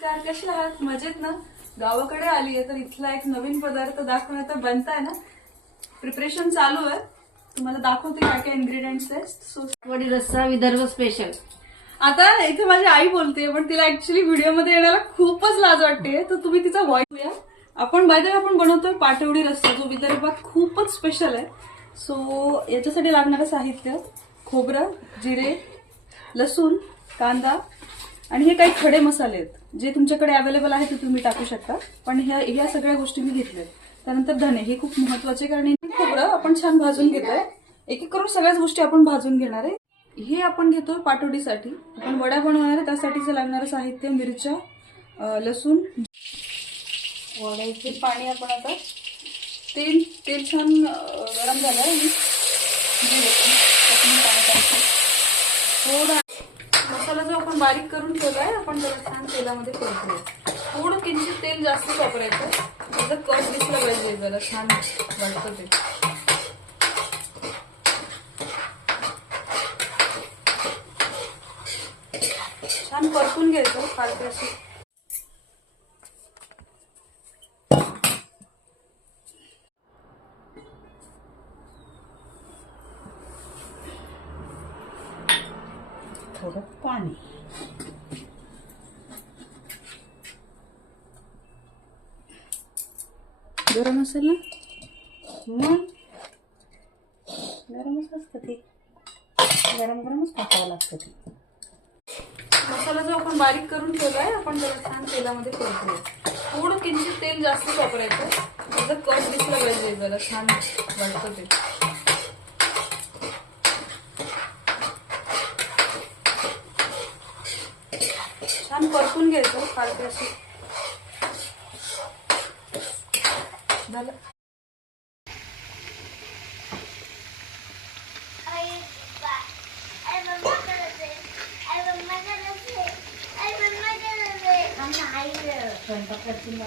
नमस्कार, कसे आहात? मजेत ना? गावाकडे आली आहे तर इथला एक नवीन पदार्थ दाखवण्याचा बनताय ना, प्रिपरेशन चालू आहे. तुम्हाला दाखवते काय काय इन्ग्रेडियंट्स आहेत. वडी रस्सा विदर्भ स्पेशल. आता इथे माझी आई बोलते, पण तिला ऍक्च्युली व्हिडिओमध्ये येण्याला खूपच लाज वाटते, तर तुम्ही तिचा व्हॉइस घ्या. आपण बाय आपण बनवतोय पाटवडी रस्सा, जो विदर्भात खूपच स्पेशल आहे. सो याच्यासाठी लागणारं साहित्य: खोबरं, जिरे, लसूण, कांदा आणि हे काही खडे मसाले आहेत. जे तुमच्याकडे अवेलेबल आहे ते तुम्ही टाकू शकता, पण ह्या सगळ्या गोष्टी मी घेतल्या. त्यानंतर धने, हे खूप महत्वाचे, कारण खोबरं आपण छान भाजून घेतोय. एक एक करून सगळ्याच गोष्टी आपण भाजून घेणार आहे. हे आपण घेतोय पाटवडीसाठी. आपण वड्या बनवणार आहे, त्यासाठीचं लागणारं साहित्य: मिरच्या, लसूण, वड्याचे पाणी. आपण आता तेल छान गरम झालंय आणि थोडा मसाला जो आपण बारीक करून ठेवलाय, आपण त्याला छान तेलामध्ये परतूया. थोडं किंचित तेल जास्त वापरायचं, त्याचा कट दिसला पाहिजे, जरा छान वाटतं ते. छान परतून घ्यायचं फारसे अशी. थोडं पाणी. गरम असेल ना? मग गरमच असतं ते, गरम गरमच टाकावं लागतं ते. मसाला जो आपण बारीक करून ठेवलाय, आपण त्याला छान तेलामध्ये परतूया. थोडं किंचित तेल जास्त वापरायचं, त्याचा कट दिसला पाहिजे, जरा छान वाटतं ते. छान परतून घ्यायचं फारसे अशी. झालं. स्वयंपाक करतील ना.